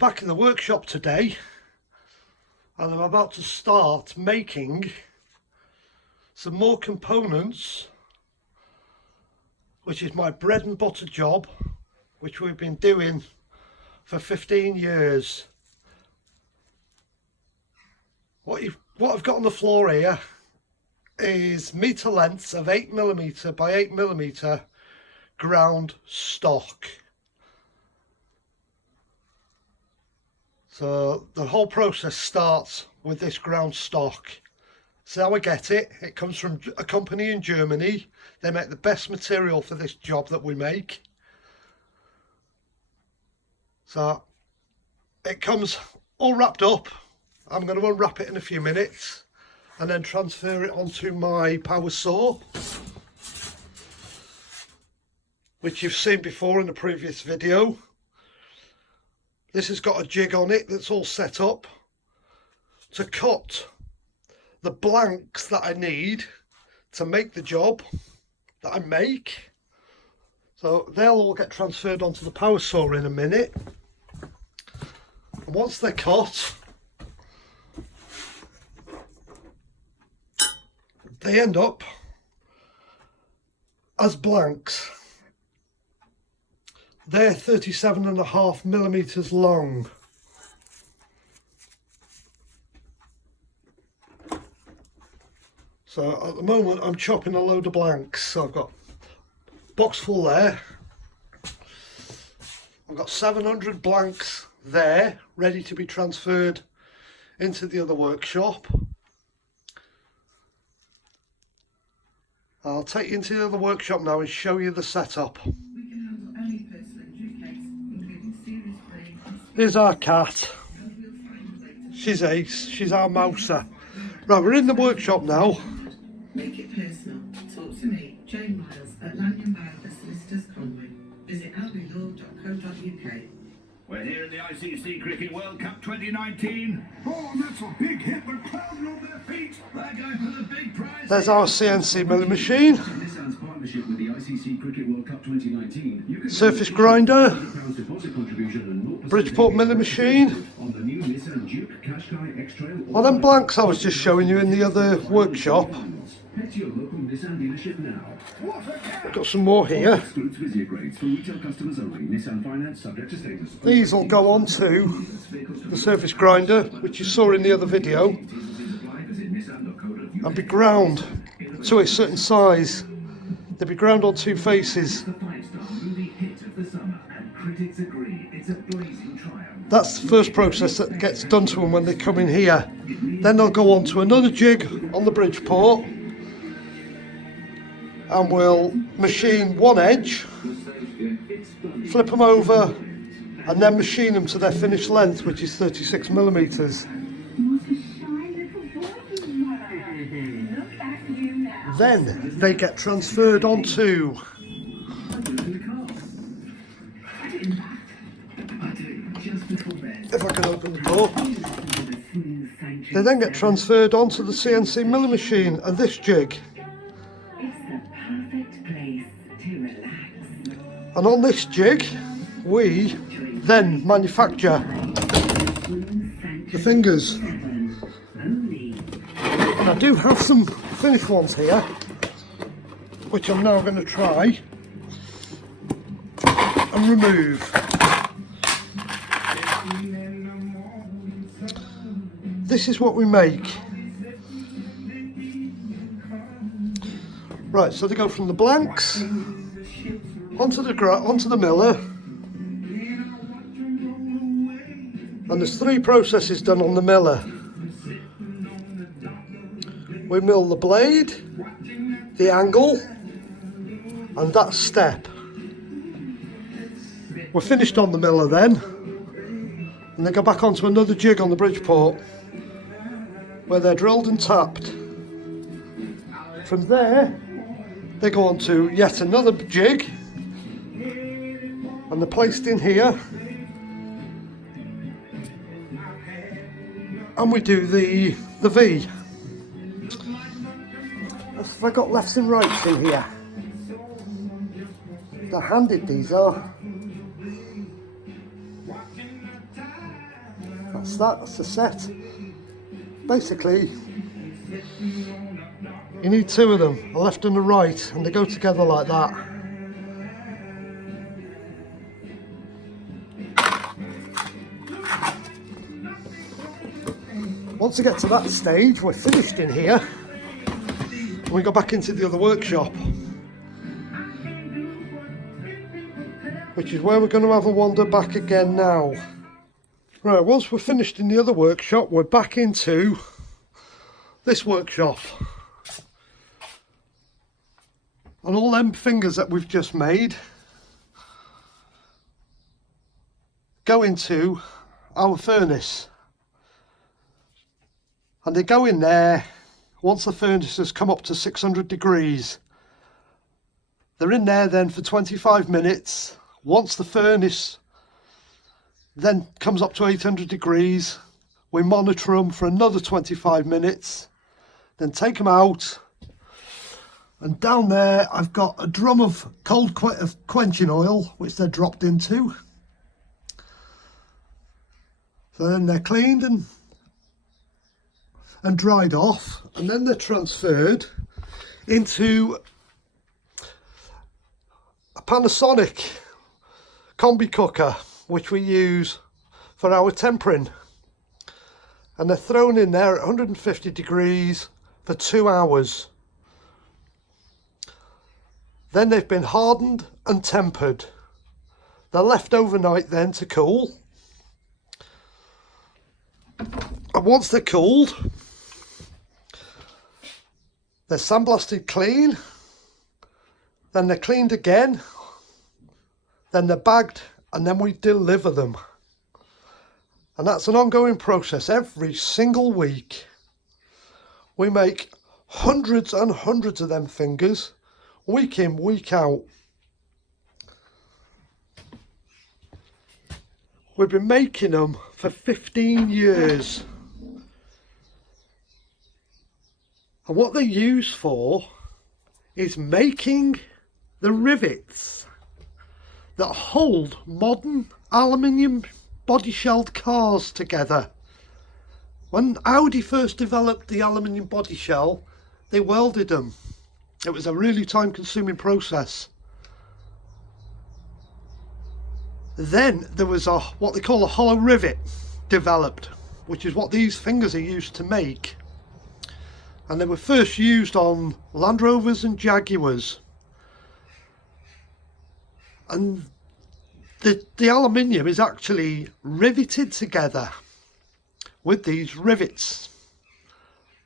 back in the workshop today and I'm about to start making some more components, which is my bread and butter job, which we've been doing for 15 years. What I've got on the floor here is metre lengths of 8mm by 8mm ground stock. So the whole process starts with this ground stock. So how I get it, it comes from a company in Germany. They make the best material for this job that we make. So it comes all wrapped up. I'm going to unwrap it in a few minutes and then transfer it onto my power saw, which you've seen before in the previous video. This has got a jig on it that's all set up to cut the blanks that I need to make the job that I make. So they'll all get transferred onto the power saw in a minute. And once they're cut, they end up as blanks. They're 37.5mm long. So at the moment I'm chopping a load of blanks. So I've got a box full there. I've got 700 blanks there ready to be transferred into the other workshop. I'll take you into the other workshop now and show you the setup. Here's our cat. She's Ace. She's our mouser. Right, we're in the workshop now. Make it personal. Talk to me, Jane Miles at Lanyon Barber Solicitors Conway. Visit albelaw.co.uk. We're here in the ICC Cricket World Cup 2019. Oh, that's a big hit, but crowding on their feet. They're going for the big prize. There's our CNC milling machine. Nissan's partnership with the ICC Cricket World Cup 2019. You can Surface grinder. deposit contribution and 0% Bridgeport milling machine. on the new Nissan Juke Qashqai X-Trail. Well, them blanks I was just showing you in the other workshop. Head to your local Nissan dealership now. Got some more here. Excludes Vizia grades for retail customers only. Nissan finance subject to status. These will go on to the surface grinder, which you saw in the other video, and be ground to a certain size. They'll be ground on two faces. The 5-star movie hit of the summer, and critics agree it's a blazing triumph. That's the first process that gets done to them when they come in here. Then they'll go on to another jig on the Bridgeport, and we'll machine one edge, flip them over, and then machine them to their finished length, which is 36mm. Then they get transferred onto if I can open the door. They then get transferred onto the CNC milling machine and this jig. And on this jig, we then manufacture the fingers. And I do have some finished ones here, which I'm now going to try and remove. This is what we make. Right, so they go from the blanks onto the miller, and there's three processes done on the miller. We mill the blade, the angle, and that step. We're finished on the miller then, and they go back onto another jig on the Bridgeport, where they're drilled and tapped. From there, they go on to yet another jig, and they're placed in here, and we do the V. Have I got lefts and rights in here? They're handed, these are. That's the set. Basically, you need two of them, a left and a right, and they go together like that. Once we get to that stage, we're finished in here. And we go back into the other workshop, which is where we're going to have a wander back again now. Right, once we're finished in the other workshop, we're back into this workshop. And all them fingers that we've just made go into our furnace. And they go in there once the furnace has come up to 600 degrees. They're in there then for 25 minutes. Once the furnace then comes up to 800 degrees, we monitor them for another 25 minutes, then take them out. And down there I've got a drum of cold quenching oil, which they're dropped into. So then they're cleaned and dried off, and then they're transferred into a Panasonic combi cooker, which we use for our tempering, and they're thrown in there at 150 degrees for 2 hours. Then they've been hardened and tempered. They're left overnight then to cool, and once they're cooled, they're sandblasted clean, then they're cleaned again, then they're bagged, and then we deliver them. And that's an ongoing process every single week. We make hundreds and hundreds of them fingers, week in, week out. We've been making them for 15 years. And what they're used for is making the rivets that hold modern aluminium body shelled cars together. When Audi first developed the aluminium body shell, they welded them. It was a really time consuming process. Then there was what they call a hollow rivet developed, which is what these fingers are used to make. And they were first used on Land Rovers and Jaguars. And the aluminium is actually riveted together with these rivets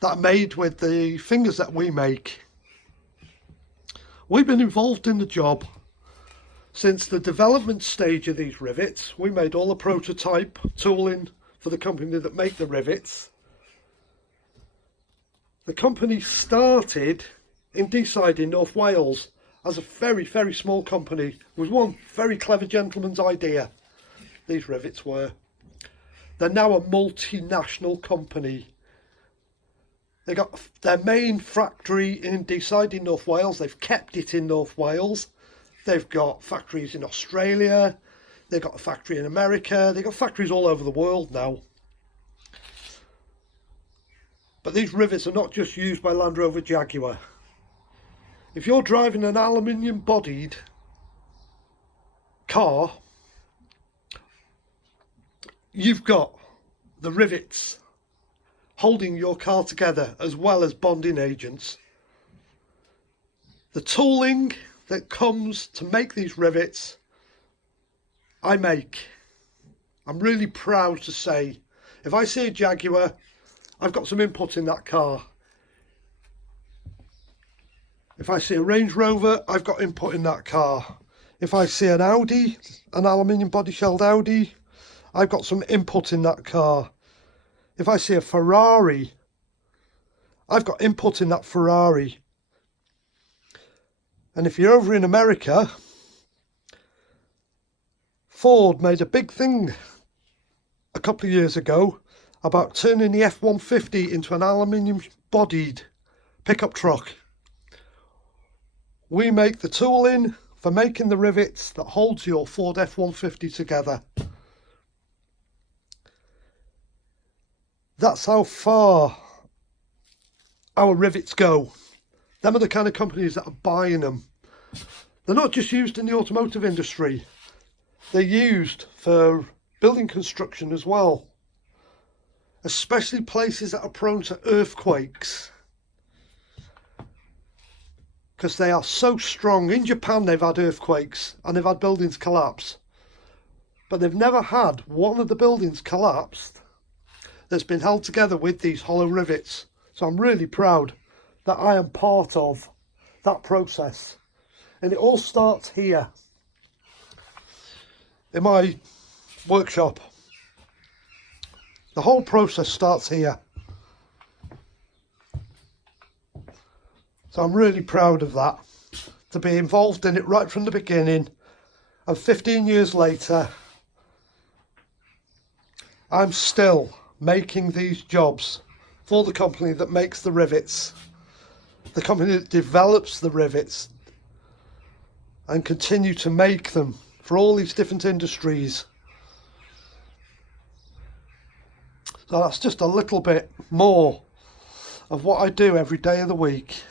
that are made with the fingers that we make. We've been involved in the job since the development stage of these rivets. We made all the prototype tooling for the company that make the rivets. The company started in Deeside in North Wales as a very, very small company. It was one very clever gentleman's idea, these rivets were. They're now a multinational company. They got their main factory in Deeside in North Wales. They've kept it in North Wales. They've got factories in Australia. They've got a factory in America. They've got factories all over the world now. But these rivets are not just used by Land Rover Jaguar. If you're driving an aluminium bodied car, you've got the rivets holding your car together as well as bonding agents. The tooling that comes to make these rivets, I make. I'm really proud to say, if I see a Jaguar, I've got some input in that car. If I see a Range Rover, I've got input in that car. If I see an Audi, an aluminium body shelled Audi, I've got some input in that car. If I see a Ferrari, I've got input in that Ferrari. And if you're over in America, Ford made a big thing a couple of years ago about turning the F-150 into an aluminium bodied pickup truck. We make the tooling for making the rivets that holds your Ford F-150 together. That's how far our rivets go. Them are the kind of companies that are buying them. They're not just used in the automotive industry. They're used for building construction as well. Especially places that are prone to earthquakes. Because they are so strong. In Japan they've had earthquakes and they've had buildings collapse. But they've never had one of the buildings collapsed that's been held together with these hollow rivets. So I'm really proud that I am part of that process. And it all starts here in my workshop. The whole process starts here. So I'm really proud of that, to be involved in it right from the beginning. And 15 years later, I'm still making these jobs for the company that makes the rivets, the company that develops the rivets, and continue to make them for all these different industries. So that's just a little bit more of what I do every day of the week.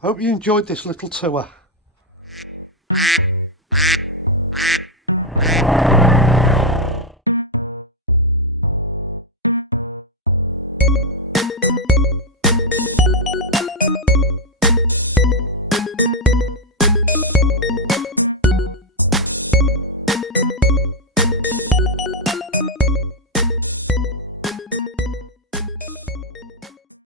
Hope you enjoyed this little tour.